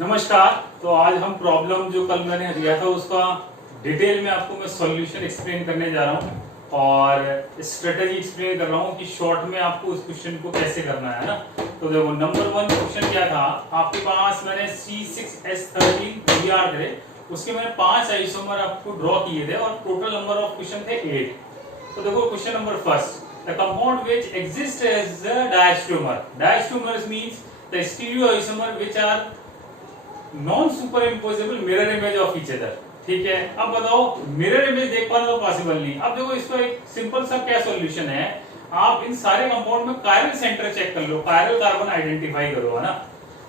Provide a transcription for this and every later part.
नमस्कार। तो आज हम प्रॉब्लम जो कल मैंने दिया था उसका डिटेल में आपको मैं सॉल्यूशन एक्सप्लेन करने जा रहा हूँ और स्ट्रेटेजी एक्सप्लेन कर रहा हूँ कि शॉर्ट में आपको उस क्वेश्चन को कैसे करना है ना। तो देखो नंबर 1 क्वेश्चन क्या था आपके पास, मैंने C6H13 Br थे, उसके मैंने 5 आइसोमर आपको ड्रॉ किए थे और टोटल नंबर ऑफ क्वेश्चन थे 8। तो देखो question number first, the compound which exist as a diastereomer. Diastereomers means the stereoisomer which are non super imposable mirror image of each other. ठीक है, अब बताओ मिरर इमेज देख पाना तो पॉसिबल नहीं। अब देखो इसका एक सिंपल सा क्या सॉल्यूशन है, आप इन सारे कंपाउंड में कायरल सेंटर चेक कर लो, कायरल कार्बन आइडेंटिफाई करो, है ना।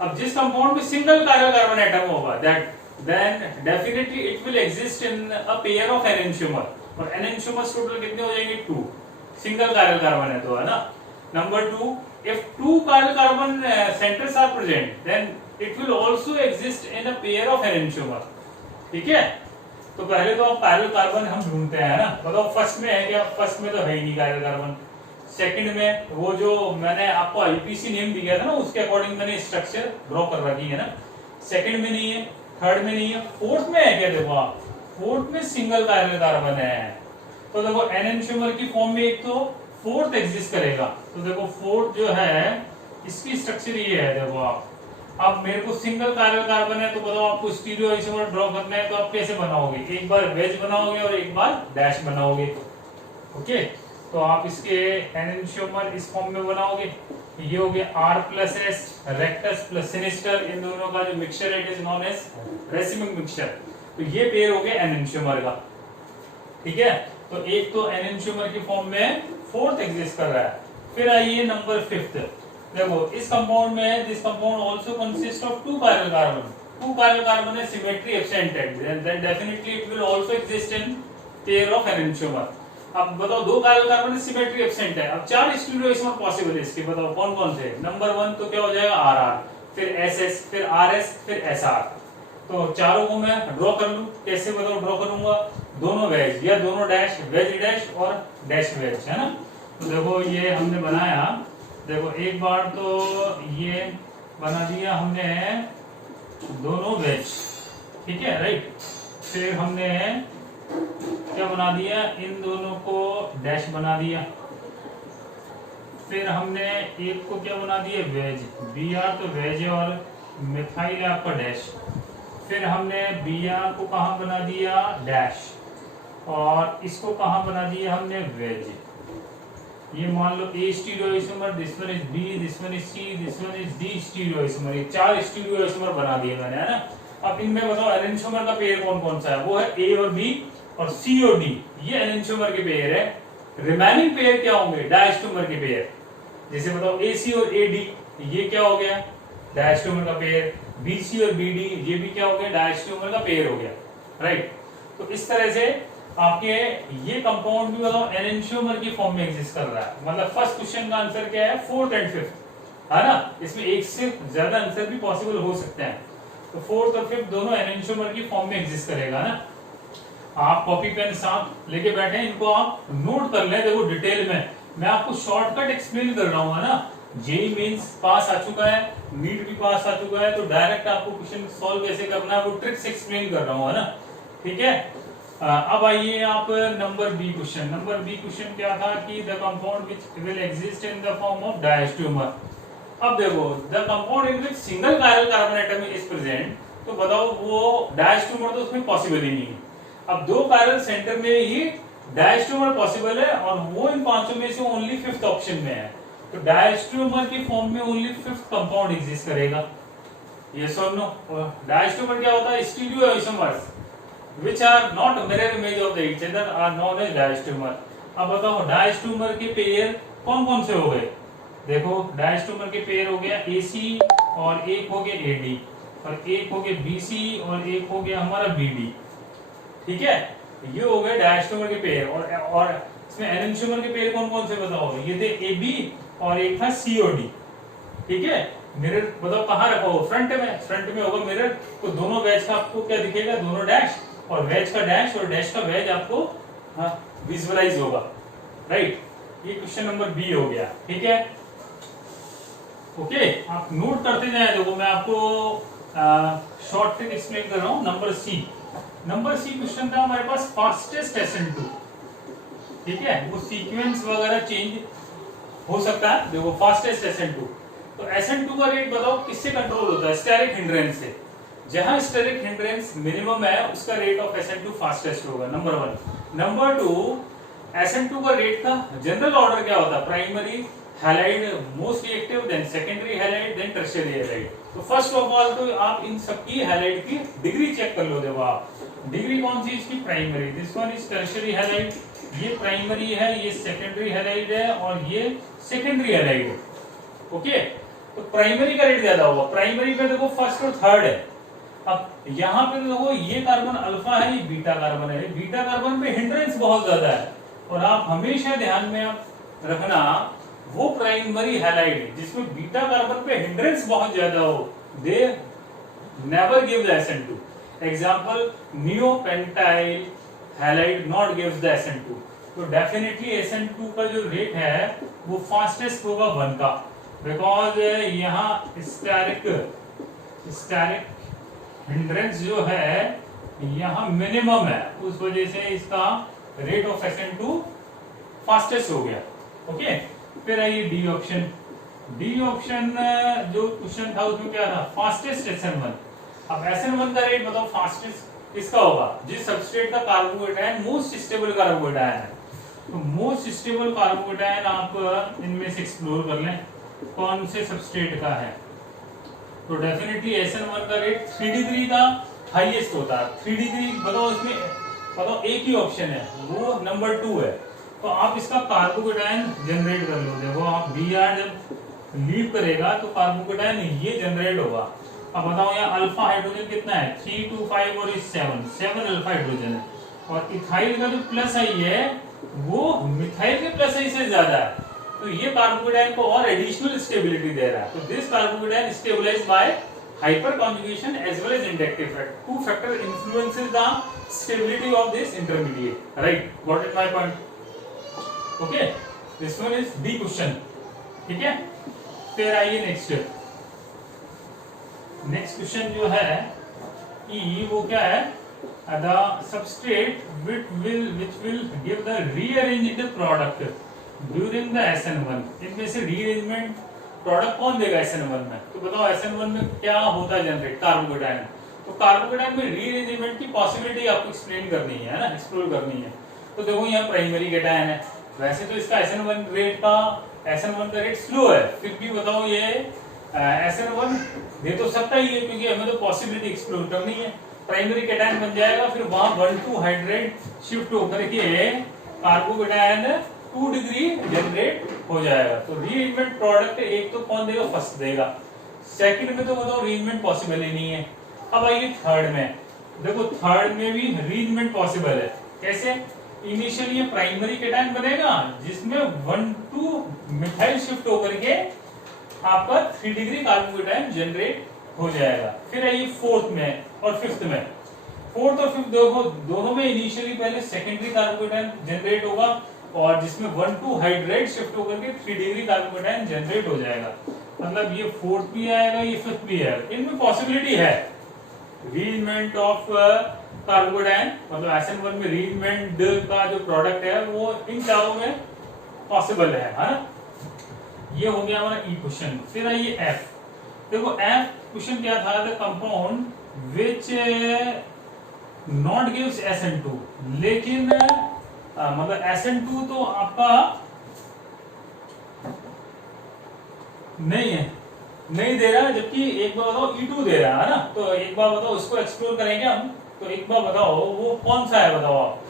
अब जिस कंपाउंड में सिंगल कायरल कार्बन एटम होगा that then definitely it will exist in a pair of enantiomer, और एनेंटियोमर्स टोटल कितने हो जाएंगे 2, सिंगल कायरल कार्बन है तो, है ना। Number 2, if two chiral carbon centers are present then it will also exist in a pair of enantiomer। ठीक है, तो पहले तो आप कायरल कार्बन हम ढूंढते हैं ना। बताओ फर्स्ट में है क्या? फर्स्ट में तो है ही नहीं कायरल कार्बन। सेकंड में वो जो मैंने आपको आईपीसी नेम दिया था ना उसके अकॉर्डिंग मैंने स्ट्रक्चर ड्रॉ कर रखी है ना। सेकंड में नहीं है, थर्ड में नहीं है, फोर्थ में है क्या? देखो आप, फोर्थ में सिंगल कायरल कार्बन है। तो देखो एनेंटियोमर की फॉर्म में एक तो फोर्थ एग्जिस्ट करेगा। तो देखो फोर्थ जो है इसकी स्ट्रक्चर ये है, देखो आप। अब मेरे को सिंगल कायरल कार्बन है तो बताओ आपको स्टीरियोइसोमर ड्रॉ करना है तो आप कैसे बनाओगे? एक बार वेज बनाओगे और एक बार डैश बनाओगे। ओके, तो आप इसके एनेंटियोमर इस फॉर्म में बनाओगे। ये हो गया R+S रेक्टस प्लस सिनिस्टर, इन दोनों का जो मिक्सचर है it is known as racemic mixture. तो ये पेयर हो गया एनेंटियोमर का। ठीक है, तो एक तो एनेंटियोमर की फॉर्म में फोर्थ एग्जिस्ट कर रहा है। फिर आइए नंबर 5, देखो इस कंपाउंड में this compound also consist of 2 chiral carbon. 2 chiral carbon है सिमेट्री एब्सेंट है, then definitely it will also exist in pair of enantiomer. अब बताओ 2 कायरल कार्बन है सिमेट्री एब्सेंट है। अब 4 स्टीरियोइसोमर पॉसिबल है इसके, बताओ कौन कौन से? नंबर 1 तो क्या हो जाएगा RR, फिर SS, फिर RS, फिर SR। तो चारों को मैं ड्रॉ कर लूं, कैसे बताओ ड्रॉ करूंगा? दोनों वेज या दोनों डैश, वेज डैश और डैश वेज, है ना। तो देखो ये हमने बनाया, देखो एक बार तो ये बना दिया हमने दोनों वेज, ठीक है राइट। फिर हमने क्या बना दिया, इन दोनों को डैश बना दिया। फिर हमने एक को क्या बना दिया, वेज, Br तो वेज है और मिथाइल है आपका डैश। फिर हमने Br को कहां बना दिया, डैश, और इसको कहां बना दिया हमने, वेज। ये मान लो A stereoisomer, this one is B, this one is C, this one is D stereoisomer. ये 4 स्टीरियोइसोमर बना दिए मैंने, है ना। अब इनमें बताओ एनेंटियोमर का पेयर कौन कौन सा है? वो है A और B और C और D, ये एनेंटियोमर के पेयर है। रिमेनिंग पेयर क्या होंगे? डायस्टोमर के पेयर। जैसे बताओ AC और AD, ये क्या हो गया, डायस्टोमर का पेयर। BC और BD, ये भी क्या हो गया, डायस्टोमर का पेयर हो गया, राइट। तो इस तरह से आपके ये कंपाउंड भी बताओ एनेंटियोमर की फॉर्म में एग्जिस्ट कर रहा है। मतलब फर्स्ट क्वेश्चन का आंसर क्या है, 4th एंड 5th, है ना। इसमें एक से ज्यादा आंसर भी पॉसिबल हो सकते हैं। तो 4th और 5th दोनों एनेंटियोमर की फॉर्म में एग्जिस्ट करेगा ना। आप कॉपी पेन साथ लेके बैठे, इनको आप नोट कर लें। देखो डिटेल में मैं आपको शॉर्टकट एक्सप्लेन कर रहा हूँ, है ना। जेई मेंस पास आ चुका है, नीट भी पास आ चुका है, तो डायरेक्ट आपको क्वेश्चन सॉल्व कैसे करना है वो ट्रिक्स एक्सप्लेन कर रहा हूँ, है ना। ठीक है, अब आइए आप number B question. Number B question क्या था कि the compound which will exist in the form of diastereomer. अब देखो the compound in which single chiral carbon atom is present, तो बताओ वो डायस्टोमर तो उसमें पॉसिबल ही नहीं है। अब 2 कायरल सेंटर में ही डायस्टोमर पॉसिबल है और वो इन पांचों में से ओनली 5th ऑप्शन में है। तो डायस्टोमर की फॉर्म में ओनली 5th कंपाउंड एग्जिस्ट करेगा। यस और नो? डायस्टोमर क्या होता है, stereoisomers which are not mirror image of each other are known as diastomer। अब बताओ डायस्टोमर के पेयर कौन कौन से हो गए? देखो डायस्टोमर के पेयर हो गया AC और एक हो गया AD और एक हो गया BC और एक हो गया हमारा BD। ठीक है, ये हो गए डायस्टोमर के पेयर। और इसमें एनेंटियोमर के पेयर कौन कौन से बताओ? ये थे AB और एक था C और D। ठीक है, मिरर बताओ कहाँ रखा होगा? फ्रंट में होगा मिरर। तो दोनों वेज का आपको क्या दिखेगा, दोनों डैश, और वेज का डैश और डैश का वेज आपको विजुअलाइज होगा, राइट। ये क्वेश्चन नंबर बी हो गया। ठीक है, ओके, आप नोट करते जाए। देखो मैं आपको शॉर्ट ट्रिक एक्सप्लेन कर रहा हूँ। नंबर सी क्वेश्चन था हमारे पास फास्टेस्ट SN2, ठीक है, वो सीक्वेंस वगैरह चेंज हो सकता है। देखो फास्टेस्ट SN2, तो SN2 का रेट बताओ किससे कंट्रोल होता है? स्टेरिक हिंड्रेंस से। जहां स्टेरिक हिंड्रेंस मिनिमम है उसका रेट ऑफ SN2 फास्टेस्ट होगा, नंबर 1। नंबर 2, SN2 का रेट का जनरल ऑर्डर क्या होता है? Primary halide most reactive, then secondary halide, then tertiary halide. तो फर्स्ट ऑफ ऑल तो आप इन सबकी हैलाइड की डिग्री चेक कर लो। देखो आप डिग्री कौन सी इसकी? Primary, this one is tertiary halide, ये प्राइमरी है, ये सेकेंडरी हैलाइड है और ये सेकेंडरी हैलाइड है। ओके, तो प्राइमरी का रेट ज्यादा होगा। प्राइमरी पे देखो फर्स्ट और थर्ड है। अब यहाँ पे देखो ये कार्बन अल्फा है, ये बीटा कार्बन है। बीटा कार्बन पे हिंड्रेंस बहुत ज्यादा है और आप हमेशा ध्यान में आप रखना वो प्राइमरी हैलाइड जिसमें बीटा कार्बन पे हिंड्रेंस बहुत ज्यादा हो, they never give the SN2। Example neopentyl halide not gives the SN2। तो डेफिनेटली SN2 का जो रेट है वो फास्टेस्ट होगा 1 का, बिकॉज यहाँ स्टेरिक हिंड्रेंस जो है यहाँ मिनिमम है, उस वजह से इसका रेट ऑफ SN2 फास्टेस्ट हो गया। ओके, फिर आइए डी ऑप्शन। डी ऑप्शन जो क्वेश्चन था उसमें क्या था? Fastest SN1। अब SN1 का रेट बताओ फास्टेस्ट किसका होगा? जिस सबस्ट्रेट का कार्बोकेटायन मोस्ट स्टेबल कार्बोकेटायन है। तो मोस्ट स्टेबल कार्बोकेटायन आप इनमें से एक्सप्लोर कर लें कौन से सबस्ट्रेट का है। तो डेफिनेटली SN1 का रेट 3 डिग्री का हाईएस्ट होता है। 3 डिग्री बताओ, इसमें बताओ एक ही ऑप्शन है, वो नंबर 2 है। तो आप इसका कार्बोकेटायन जनरेट कर लो। देखो आप Br जब लीव करेगा तो कार्बोकेटायन ये जनरेट होगा। अब बताओ यहाँ अल्फा हाइड्रोजन कितना है? 3 2 5 और 7 अल्फा हाइड्रोजन है। और इथाइल का जो प्लस आई है वो मिथाइल के प्लस आई से ज्यादा है, तो ये कार्बोकेटायन को और एडिशनल स्टेबिलिटी दे रहा है। तो this carbocation stabilised by hyperconjugation as well as inductive factor. Two factor influences the stability of this intermediate. Right, what is my point? Okay, this one is the question, ठीक है। फिर आइए next question जो है वो क्या है? The substrate which will give the rearranged product during the SN1। इनमें से रीअरेंजमेंट प्रोडक्ट कौन देगा SN1 में? तो बताओ SN1 में क्या होता है जनरेट? कार्बोकेटायन। तो कार्बोकेटायन में रीअरेंजमेंट की पॉसिबिलिटी आपको एक्सप्लेन करनी है ना, एक्सप्लोर करनी है। तो देखो यहाँ प्राइमरी केटायन है, वैसे तो इसका SN1 का रेट स्लो है, फिर भी बताओ ये SN1 दे तो सकता ही है क्योंकि हमें तो पॉसिबिलिटी एक्सप्लोर करनी है। प्राइमरी केटायन बन जाएगा, फिर वहां 1,2 हाइड्रेट शिफ्ट होकर के कार्बोकेटायन 2 डिग्री जनरेट हो जाएगा। तो रीअरेंजमेंट प्रोडक्ट एक तो कौन देगा? फर्स्ट देगा। सेकंड में तो बताओ रीअरेंजमेंट पॉसिबल ही नहीं है। अब आइए थर्ड में। देखो थर्ड में भी रीअरेंजमेंट पॉसिबल है। कैसे? इनिशियली ये प्राइमरी केटायन बनेगा जिसमें 1,2 मिथाइल शिफ्ट होकर के आपका 3 डिग्री कार्बोकेटायन जनरेट हो जाएगा। फिर आइए फोर्थ में और फिफ्थ में। फोर्थ और फिफ्थ देखो दोनों में इनिशियली पहले सेकेंडरी कार्बोकेटायन जनरेट होगा और जिसमें 1,2 हाइड्रेट शिफ्ट होकर के 3 डिग्री कार्बोकेटायन जनरेट हो जाएगा। मतलब ये फोर्थ भी आएगा, ये फिफ्थ भी आएगा। इनमें पॉसिबिलिटी है रीअरेंजमेंट ऑफ कार्बोकेटायन, मतलब SN1 में रीअरेंजमेंट का जो प्रोडक्ट है वो इन चारों में पॉसिबल है ना। ये हो गया हमारा ई क्वेश्चन। फिर आइए एफ। देखो एफ क्वेश्चन क्या था? The compound which not gives SN2, लेकिन मतलब SN2 तो आपका नहीं है, नहीं दे रहा, जबकि एक बार बताओ E2 दे रहा है ना। तो एक बार बताओ इसको एक्सप्लोर करेंगे हम। तो एक बार बताओ वो कौन सा है, बताओ आप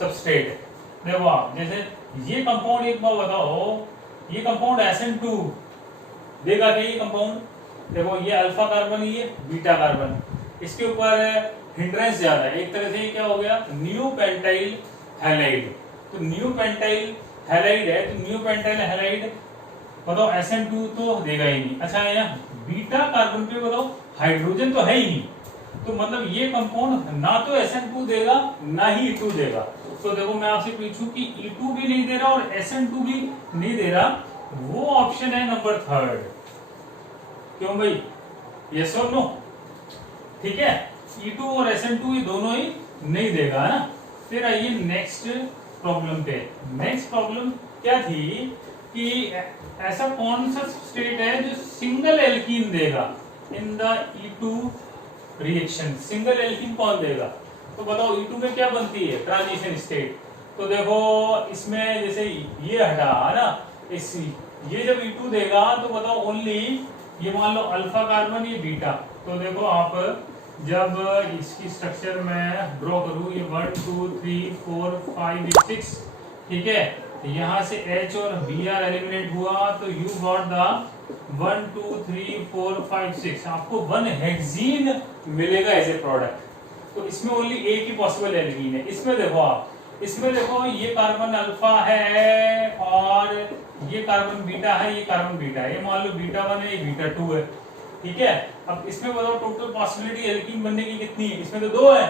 सबस्ट्रेट। देखो आप जैसे ये कंपाउंड एक बार बताओ, ये कंपाउंड SN2 देगा क्या? ये कंपाउंड देखो ये अल्फा कार्बन, ये बीटा कार्बन, इसके ऊपर हिंड्रेंस ज्यादा है। एक तरह से क्या हो गया? Neopentyl halide. तो नियोपेंटाइल हैलाइड है, तो नियोपेंटाइल हैलाइड बताओ SN2 तो देगा ही नहीं। अच्छा यहाँ बीटा कार्बन पे बताओ हाइड्रोजन तो है ही नहीं, तो मतलब ये कंपाउंड ना तो SN2 देगा ना ही E2 देगा। तो देखो मैं आपसे पूछूं कि E2 भी नहीं दे रहा और SN2 भी नहीं दे रहा, वो ऑप्शन है नंबर थर्ड। क्यों भाई? यस और नो? ठीक है, E2 और SN2 ये दोनों ही नहीं देगा, है ना। फिर आइए नेक्स्ट प्रॉब्लम पे। नेक्स्ट प्रॉब्लम क्या थी कि ऐसा कौन सा स्टेट है जो सिंगल एल्कीन देगा in the E2 reaction. Single alkene कौन देगा, तो बताओ E2 में क्या बनती है, ट्रांजिशन स्टेट। तो देखो इसमें जैसे ये हटा, है ना, इस ये जब E2 देगा तो बताओ ओनली ये मान लो अल्फा कार्बन, ये बीटा। तो देखो आप जब इसकी स्ट्रक्चर में ड्रॉ करूं, ये 1 2 3 4 5 6, ठीक है, यहाँ से H और Br एलिमिनेट हुआ तो यू गॉट द 1 2 3 4 5 6, आपको 1 हेक्सीन मिलेगा एज ए प्रोडक्ट। तो इसमें ओनली एक ही पॉसिबल एल्कीन है। इसमें देखो आप, इसमें देखो ये कार्बन अल्फा है और ये कार्बन बीटा है, ये कार्बन बीटा है, ये मान लो बीटा 1 है, ये बीटा 2 है, ठीक है। अब इसमें बताओ टोटल पॉसिबिलिटी एल्कीन बनने की कितनी है, इसमें तो 2 है।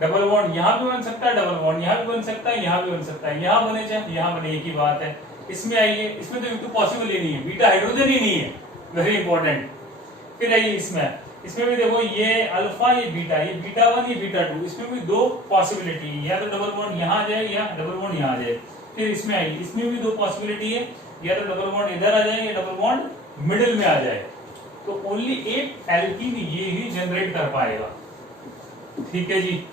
डबल बॉन्ड यहाँ भी बन सकता है, डबल बॉन्ड यहाँ भी बन सकता है, यहाँ भी बन सकता है, यहाँ बने चाहे यहाँ बने, एक ही बात है। इसमें आइए, इसमें तो E2 पॉसिबल ही नहीं है, बीटा हाइड्रोजन ही नहीं है, वेरी इंपॉर्टेंट। फिर आइए इसमें भी देखो ये अल्फा, ये बीटा 1, ये बीटा 2, इसमें भी 2 पॉसिबिलिटी, या तो डबल बॉन्ड यहाँ आ जाए या डबल बॉन्ड यहाँ आ जाए। फिर इसमें आइए, इसमें भी 2 पॉसिबिलिटी है, या तो डबल बॉन्ड इधर आ जाए या डबल बॉन्ड मिडिल में आ जाए। तो ओनली एक एल्कीन ये ही जनरेट कर पाएगा, ठीक है जी।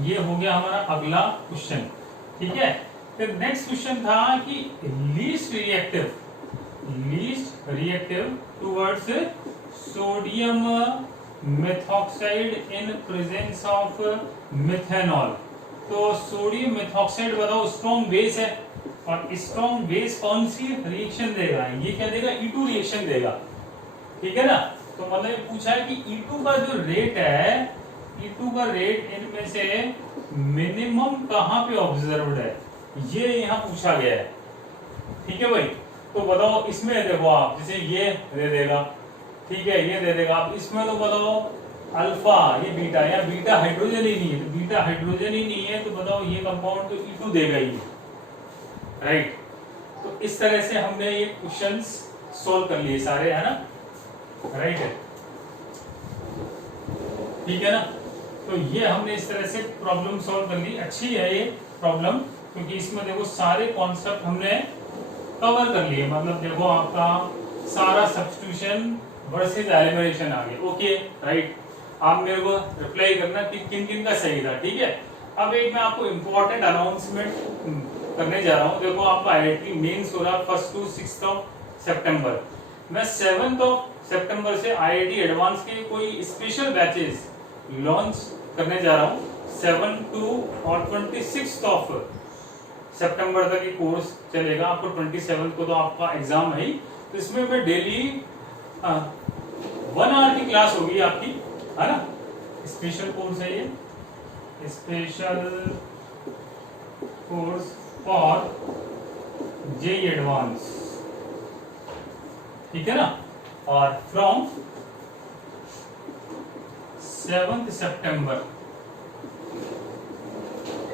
ये हो गया हमारा अगला क्वेश्चन, ठीक है। फिर नेक्स्ट क्वेश्चन था कि least reactive towards sodium methoxide in presence of methanol. तो सोडियम मेथॉक्साइड बताओ स्ट्रॉन्ग बेस है, और स्ट्रॉन्ग बेस कौन सी रिएक्शन देगा, ये क्या देगा, E2 रिएक्शन देगा, ठीक है ना। तो मतलब पूछा है कि E2 का जो रेट है, E2 का रेट इनमें से मिनिमम कहां पे ऑब्जर्व्ड है, ये यहाँ पूछा गया है, ठीक है भाई। तो बताओ इसमें देखो आप, जैसे ये दे देगा, ठीक है, ये दे देगा। आप इसमें तो बताओ अल्फा, ये बीटा, या बीटा हाइड्रोजन ही नहीं है, तो बीटा हाइड्रोजन ही नहीं है, तो बताओ ये कंपाउंड तो E2 देगा ही, राइट। तो इस तरह से हमने ये क्वेश्चंस सोल्व कर लिए सारे, है ना, राइट है, ठीक है ना। तो ये हमने इस तरह से प्रॉब्लम सॉल्व कर ली। अच्छी है ये प्रॉब्लम, क्योंकि इसमें देखो सारे कॉन्सेप्ट हमने कवर कर लिए। मतलब देखो आपका सारा सब्स्टिट्यूशन वर्सेस एलिमिनेशन आ गया, ओके, राइट। आप मेरे को रिप्लाई करना कि किन किन का सही था, ठीक है। अब एक मैं आपको इम्पोर्टेंट अनाउंसमेंट करने जा रहा हूँ। देखो आपका IIT मेंस हो रहा है 1 to 6 सितंबर। मैं 7 सितंबर से IIT एडवांस के कोई स्पेशल बैचेस लॉन्च करने जा रहा हूँ। 7 to और 26 सितंबर तक ये कोर्स चलेगा। आपको 27 को तो आपका एग्जाम है ही, तो इसमें मैं डेली 1 आवर की क्लास होगी आपकी, है ना। स्पेशल कोर्स है ये, special course for JEE advance, ठीक है ना। और फ्रॉम 7 सितंबर,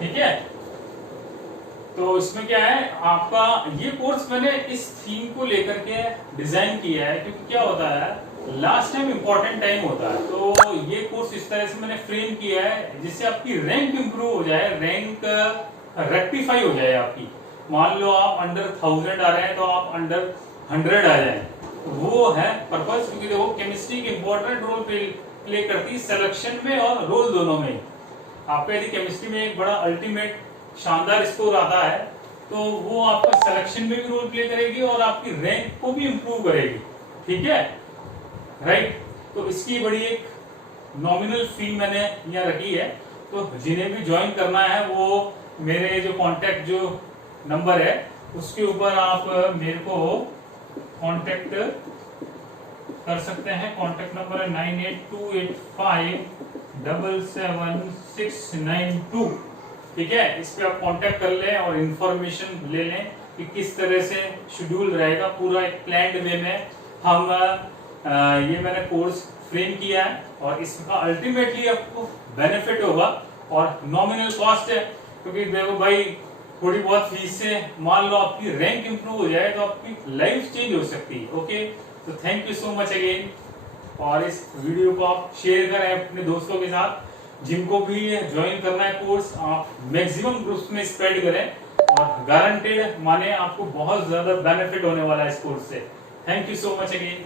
ठीक है। तो इसमें क्या है आपका, ये कोर्स मैंने इस थीम को लेकर के डिजाइन किया है, क्योंकि क्या होता है लास्ट टाइम इंपॉर्टेंट टाइम होता है। तो ये कोर्स इस तरह से मैंने फ्रेम किया है जिससे आपकी रैंक इंप्रूव हो जाए, रैंक रेक्टिफाई हो जाए आपकी। मान लो आप अंडर 1000 आ रहे हैं तो आप अंडर 100 आ जाए, वो है पर्पस। क्योंकि देखो केमिस्ट्री की इंपॉर्टेंट रोल प्ले करती है सिलेक्शन में और रोल दोनों में। आपका यदि केमिस्ट्री में एक बड़ा अल्टीमेट शानदार स्कोर आता है तो वो आपका सिलेक्शन में भी रोल प्ले करेगी और आपकी रैंक को भी इंप्रूव करेगी, ठीक है, राइट। तो इसकी बड़ी एक नॉमिनल फी मैंने यहाँ रखी है। तो जिन्हें भी ज्वाइन करना है वो मेरे जो कांटेक्ट जो नंबर है उसके ऊपर आप मेरे को कांटेक्ट कर सकते हैं। कांटेक्ट नंबर है 9828577692, ठीक है। इस पे आप कांटेक्ट कर लें और इंफॉर्मेशन ले लें कि किस तरह से शेड्यूल रहेगा। पूरा एक प्लान्ड वे में हम ये मैंने कोर्स फ्रेम किया है और इसका अल्टीमेटली आपको बेनिफिट होगा और नॉमिनल कॉस्ट है। क्योंकि देखो भाई थोड़ी बहुत फीस से मान लो आपकी रैंक इंप्रूव हो जाए तो आपकी लाइफ चेंज हो सकती है, ओके। तो thank you so much again. और इस वीडियो को आप शेयर करें अपने दोस्तों के साथ। जिनको भी ज्वाइन करना है कोर्स, आप मैक्सिमम ग्रुप्स में स्प्रेड करें और गारंटेड माने आपको बहुत ज्यादा बेनिफिट होने वाला है इस कोर्स से। Thank you so much again.